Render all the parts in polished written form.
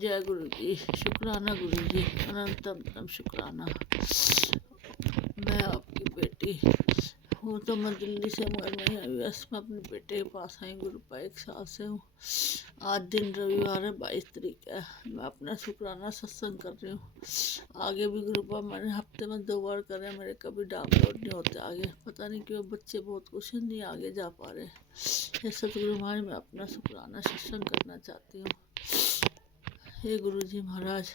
जय गुरु जी। शुक्राना गुरु जी, अनंतम शुक्राना। मैं आपकी बेटी हूँ तो मैं दिल्ली से, मगर मैं यूएस में अपने बेटे के पास आई गुरुपा 1 साल से हूँ। आज दिन रविवार है, 22 तारीख है। मैं अपना शुक्राना सत्संग कर रही हूँ। आगे भी गुरुपा मैंने हफ्ते में 2 बार करे, मेरे कभी डाउनलोड नहीं होते आगे, पता नहीं क्यों। बच्चे बहुत कुछ नहीं आगे जा पा रहे। हे सतगुरु महाराज, मैं अपना शुक्राना सत्संग करना चाहती हूँ। हे गुरु जी महाराज,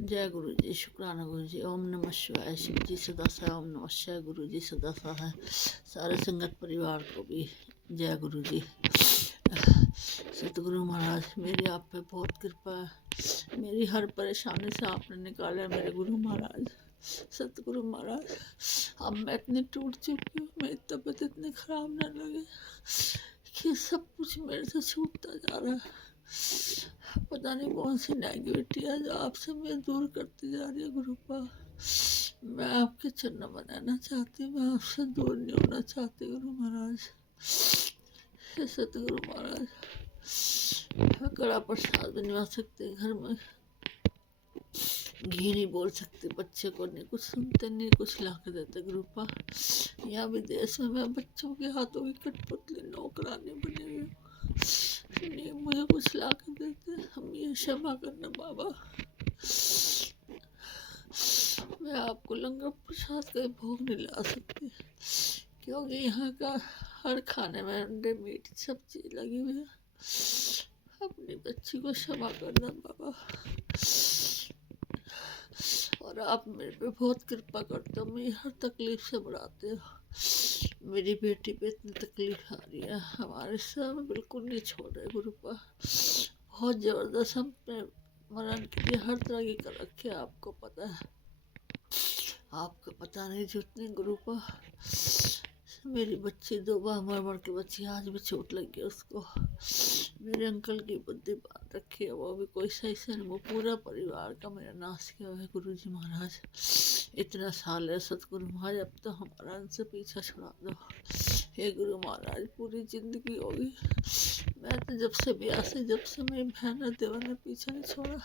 जय गुरु जी। शुक्राना गुरु जी। ओम नमः शिवाय। शिव जी सदा सहाय। ओम नमः शिवाय। गुरु जी सदा सहाय। सारे संगत परिवार को भी जय गुरु जी। सतगुरु महाराज, मेरी आप पे बहुत कृपा है। मेरी हर परेशानी से आपने निकाला है मेरे गुरु महाराज। सतगुरु महाराज, अब मैं इतनी टूट चुकी हूँ, मेरी तबीयत इतनी खराब न लगे कि सब कुछ मेरे से छूटता जा रहा है। पता नहीं कौन सी नेगेटिविटी है जो आपसे मैं दूर करती जा रही है गुरुपा। मैं आपके चरण बनाना चाहती हूँ, मैं आपसे दूर नहीं होना चाहती गुरु महाराज। हे सतगुरु महाराज, मैं कड़ा प्रसाद बनवा सकते घर में, घी नहीं बोल सकते, बच्चे को नहीं कुछ सुनते, नहीं कुछ ला के देते गुरुपा। यहाँ विदेश में मैं बच्चों के हाथों की कठपुतली नौकरानी बनी हुई हूँ, नहीं मुझे कुछ ला के देते। हम ये क्षमा करना बाबा। मैं आपको लंगर प्रसाद का भोग नहीं ला सकती, क्योंकि यहाँ का हर खाने में अंडे मीट सब चीज लगी हुई है। अपनी बच्ची को क्षमा करना बाबा। और आप मेरे पे बहुत कृपा करते हो, मेरी हर तकलीफ से बढ़ाते हो। मेरी बेटी पे इतनी तकलीफ आ रही है, हमारे सब बिल्कुल नहीं छोड़ रहे गुरुपा। बहुत ज़बरदस्त हम पे मरण के लिए हर तरह की कर रखे, आपको पता है। आपको पता नहीं झूठने गुरुपा। मेरी बच्ची 2 बार मर के बच्ची, आज भी चोट लगी है उसको। मेरे अंकल की बुद्धि बात रखी है, वो भी कोई सही से नहीं, वो पूरा परिवार का मेरा नाश किया है गुरु जी महाराज। इतना साल है सतगुरु महाराज, अब तो हमारा उनसे पीछा छुड़ा दो। हे गुरु महाराज, पूरी जिंदगी होगी, मैं तो जब से ब्याह से, जब से मेरी बहन और देवर ने पीछा नहीं छोड़ा।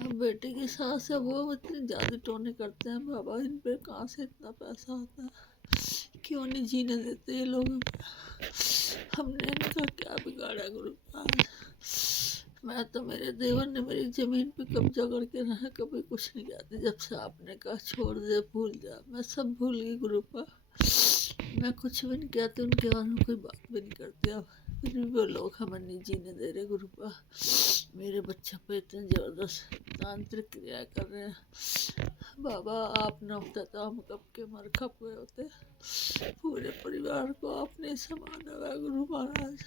अब बेटे की सास है, वो इतनी ज़्यादा टोने करते हैं बाबा, इन पे कहाँ से इतना पैसा आता है, क्यों नहीं जीने देते ये लोग। हमने इनका क्या बिगाड़ा गुरु महाराज। मैं तो, मेरे देवर ने मेरी जमीन पे कब्जा करके रहा, कभी कुछ नहीं कहते। जब से आपने कहा छोड़ दे, भूल जा, मैं सब भूल गई गुरुपा। मैं कुछ भी नहीं कहती, उनके बारे में कोई बात भी नहीं करती। अब फिर भी वो लोग हमें नहीं जीने दे रहे गुरुपा। मेरे बच्चों पे इतने ज़बरदस्त तांत्रिक क्रिया कर रहे हैं बाबा। आप न होता तो हम कब के मर खप गए होते। पूरे परिवार को आपने संभाला हुआ गुरु महाराज।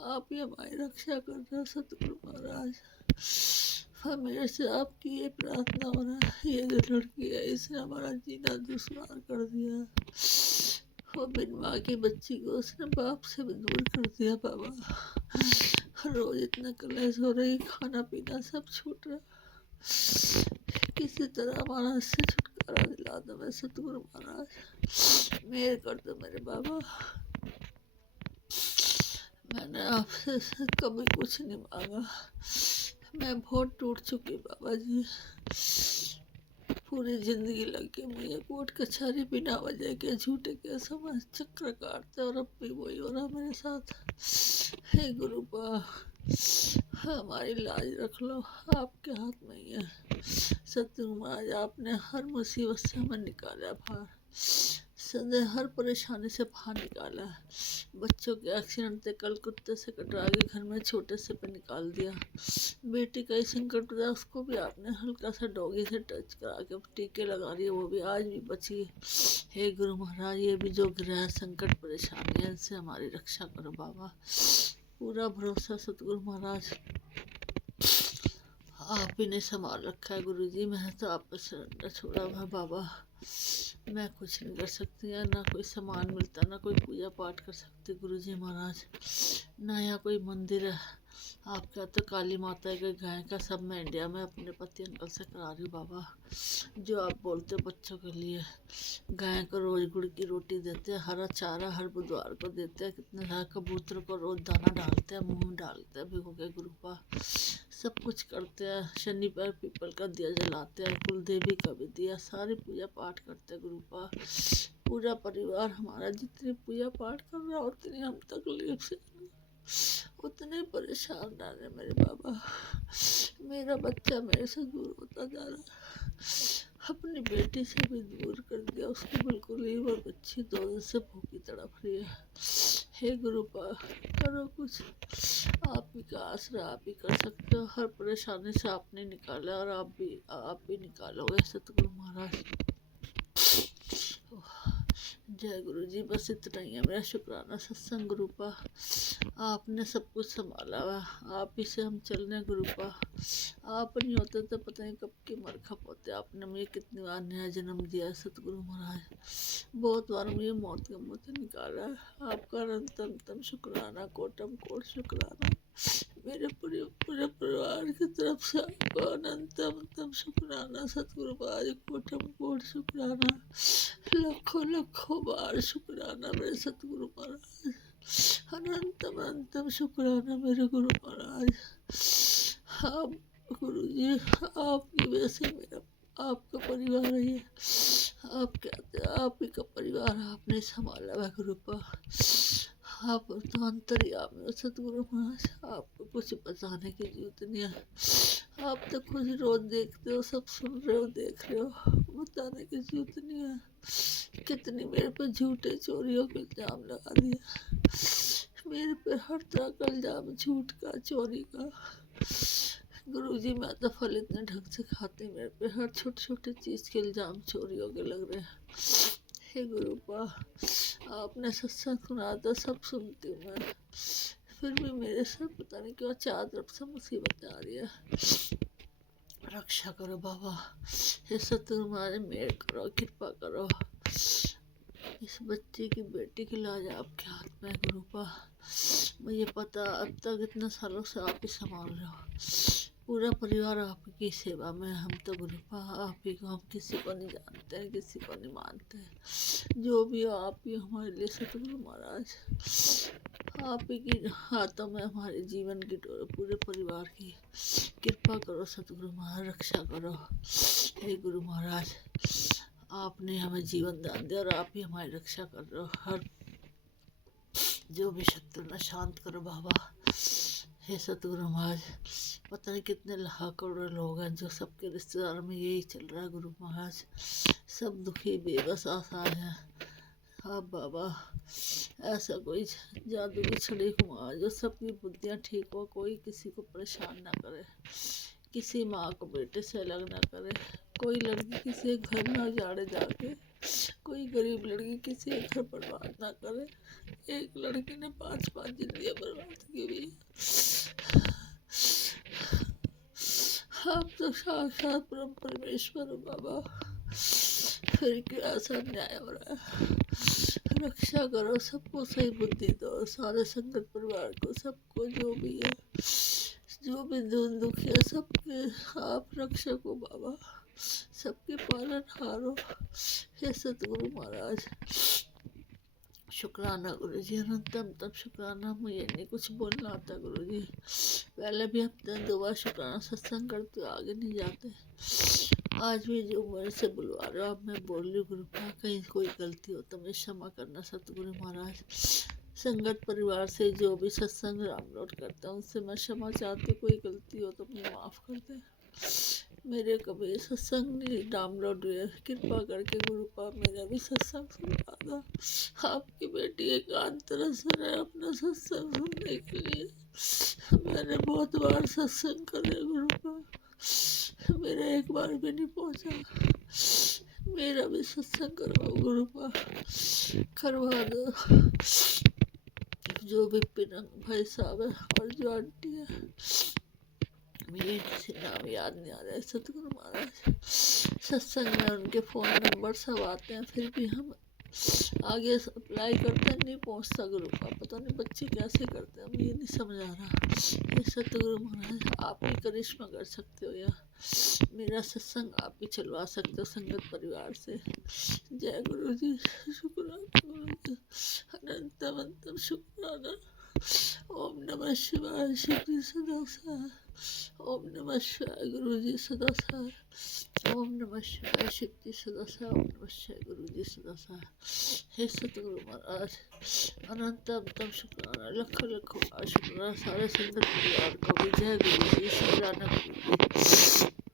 आप ही हमारी रक्षा कर रहे हो सतगुरु महाराज। मेरे से आपकी ये प्रार्थना हो रहा है, ये जो लड़की है इसने हमारा जीना दुश्वार कर दिया। वो बिन माँ की बच्ची को उसने बाप से भी दूर कर दिया बाबा। रोज इतना कलेश हो रही, खाना पीना सब छूट रहा। किसी तरह हमारा इससे छुटकारा दिला दो मैं सतगुरु महाराज, मेहर कर दो मेरे बाबा। मैंने आपसे कभी कुछ नहीं मांगा, मैं बहुत टूट चुकी बाबा जी। पूरी जिंदगी लग गई मुझे कोर्ट कचहरी, बिना वजह के झूठे के समझ चक्कर काटते, और अब भी वही हो रहा मेरे साथ। हे गुरुपा, हमारी लाज रख लो, आपके हाथ में ही है। सतगुरु महाराज, आपने हर मुसीबत से हमें निकाला बाहर, सदैव हर परेशानी से बाहर निकाला है। बच्चों के एक्सीडेंट थे, कल कुत्ते से कटवा के घर में छोटे से पे निकाल दिया। बेटी का ही संकट था, उसको भी आपने हल्का सा डॉगी से टच करा के टीके लगा दिए, वो भी आज भी बची। हे गुरु महाराज, ये भी जो ग्रह संकट परेशानी है, इनसे हमारी रक्षा करो बाबा। पूरा भरोसा सतगुरु महाराज, आप ही ने संभाल रखा है गुरु जी। मैं तो आप पे सरेंडर छोड़ा हुआ बाबा। मैं कुछ नहीं कर सकती, या ना कोई सामान मिलता, ना कोई पूजा पाठ कर सकती गुरु जी महाराज। ना यहाँ कोई मंदिर है। आपका तो काली माता के गाय का सब मैं इंडिया में अपने पति अंकल से करा रही हूँ बाबा। जो आप बोलते हो बच्चों के लिए, गाय को रोज गुड़ की रोटी देते हैं, हरा चारा हर बुधवार को देते हैं, कितने सारे कबूतर को रोज दाना डालते हैं, मुंह में डालते हैं भिगो के गुरुपा, सब कुछ करते हैं। शनिवार पीपल का दिया जलाते हैं, कुल देवी का भी दिया, सारी पूजा पाठ करते हैं गुरुपा। पूरा परिवार हमारा जितनी पूजा पाठ कर रहा है उतनी हम तकलीफ से, उतने परेशान रहे मेरे बाबा। मेरा बच्चा मेरे से दूर होता जा रहा है, अपनी बेटी से भी दूर कर दिया, उसकी बिल्कुल ही वो बच्ची 2 दिन से भूखी तड़प रही है। हे गुरुपा करो कुछ, आप ही का आसरा आप ही कर सकते हो। हर परेशानी से आपने निकाला और आप भी निकालोगे सतगुरु महाराज। जय गुरु जी, बस इतना ही है मेरा शुक्राना सत्संग गुरुपा। आपने सब कुछ संभाला हुआ, आप ही से हम चल रहे गुरुपा। आप नहीं होते तो पता नहीं कब की मरखप होते। आपने मुझे कितनी बार नया जन्म दिया सतगुरु महाराज, बहुत बार मुझे मौत के मुँह से निकाला है। आपका अनंतम शुक्राना, कोटम कोट शुक्राना। मेरे पूरे पूरे परिवार की तरफ से आपको अनंतम शुक्राना सतगुरु महाराज, कोटम कोट शुक्राना, लाखों लाखों बार शुक्राना मेरे सतगुरु महाराज, अनंतम शुक्राना मेरे गुरु महाराज। आप गुरु जी, आपकी वजह से मेरा आपका परिवार है ये। आप कहते हैं आप ही का परिवार आपने संभाला है गुरुपा। आप तो अंतर्यामी हो सतगुरु महाराज, आपको कुछ बताने की जरूरत नहीं है। आप तो खुद रोज देखते हो, सब सुन रहे हो, देख रहे हो, बताने की जरूरत नहीं है। कितनी मेरे पर झूठे चोरियों के इल्जाम लगा दिए, मेरे पे हर तरह का इल्जाम, झूठ का, चोरी का। गुरुजी मैं तो फल इतने ढंग से खाते, मेरे पे हर छोटे छोटे चीज़ के इल्जाम चोरियों के लग रहे हैं। हे गुरुपा, आपने सत्संग सुना था, सब सुनती हूँ मैं, फिर भी मेरे से पता नहीं क्यों चार तरफ से मुसीबतें आ रही है। रक्षा करो बाबा, हे सतगुरु महाराज मेहर करो, कृपा करो। इस बच्चे की बेटी की लाज आपके हाथ में है गुरुपा। मुझे पता अब तक इतने सालों से आप ही संभाल रहे हो, पूरा परिवार आपकी सेवा में। हम तो गुरुपा आप ही को, हम किसी को नहीं जानते हैं, किसी को नहीं मानते, जो भी हो आप ही हमारे लिए सतगुरु महाराज। आप ही की हाथों में हमारे जीवन की डोर, पूरे परिवार की कृपा करो सतगुरु महाराज, रक्षा करो। हे गुरु महाराज, आपने हमें जीवन दान दिया और आप ही हमारी रक्षा कर रहे हो। हर जो भी शत्रु न शांत करो बाबा। हे सतगुरु महाराज, पता नहीं कितने लाख करोड़ लोग हैं जो सबके रिश्तेदार में यही चल रहा है गुरु महाराज, सब दुखी बेबस आसान है। हाँ बाबा, ऐसा कोई जादू की छड़ी घुमा जो सबकी बुद्धियाँ ठीक हो, कोई किसी को परेशान ना करे, किसी माँ को बेटे से अलग ना करे, कोई लड़की किसी घर ना उजाड़े जाके, कोई गरीब लड़की किसी घर बर्बाद ना करे। एक लड़की ने 5 जिंदगियां बर्बाद की हुई। आप तो साक्षात परम परमेश्वर हो बाबा, फिर क्यों ऐसा अन्याय हो रहा है। रक्षा करो, सबको सही बुद्धि दो, सारे संगत परिवार को, सबको जो भी है, जो भी दुख है, सबके आप रक्षक हो बाबा, सबके पालन हारो। हे सतगुरु महाराज, शुक्राना गुरु जी, अनंतम शुक्राना। मुझे नहीं कुछ बोलना आता गुरु जी, पहले भी हफ्ते 2 बार शुक्राना सत्संग करते आगे नहीं जाते। आज भी जो मेरे से बुलवा रहे हो अब मैं बोल रही हूँ गुरुपा, कहीं कोई गलती हो तो मुझे क्षमा करना सतगुरु महाराज। संगत परिवार से जो भी सत्संग डाउनलोड करता हूँ उससे मैं क्षमा चाहती हूँ, कोई गलती हो तो मुझे माफ़ कर दे। मेरे कभी सत्संग नहीं डाउनलोड हुए, कृपा करके गुरुपा मेरा भी सत्संग सुनवा दो। आपकी बेटी एकांत तरस रहे अपना सत्संग सुनने के लिए, मैंने बहुत बार सत्संग करे गुरुपा, मेरा एक बार भी नहीं पहुंचा। मेरा भी सत्संग करवाओ गुरुपा, करवा दो। जो भी पिनंग भाई साहब है और जो आंटी है, मुझे किसी नाम याद नहीं आ रहा है सतगुरु महाराज। सत्संग में उनके फ़ोन नंबर सब आते हैं, फिर भी हम आगे अप्लाई करते नहीं पहुंचता गुरु का, पता नहीं बच्चे कैसे करते हैं, मुझे नहीं समझ आ रहा। ये सतगुरु महाराज आप ही करिश्मा कर सकते हो, या मेरा सत्संग आप ही चलवा सकते हो संगत परिवार से। जय गुरु जी, शुक्राना गुरु जी, अनंतम अंतम शुक्राना। ओम नमः शिवाय, शिव सदा साय। ओम नमः शिवाय, गुरु जी सदा साय। ओम नमः शिवाय, शिव जी सदा साय। ओम नमः शिवाय, गुरु जी सदा साय। हे सतगुरु महाराज, अनंत अंतम शुक्राना, लखों लखों शुक्राना सारे संगत परिवार को भी। जय गुरु जी, शुक्राना गुरु जी।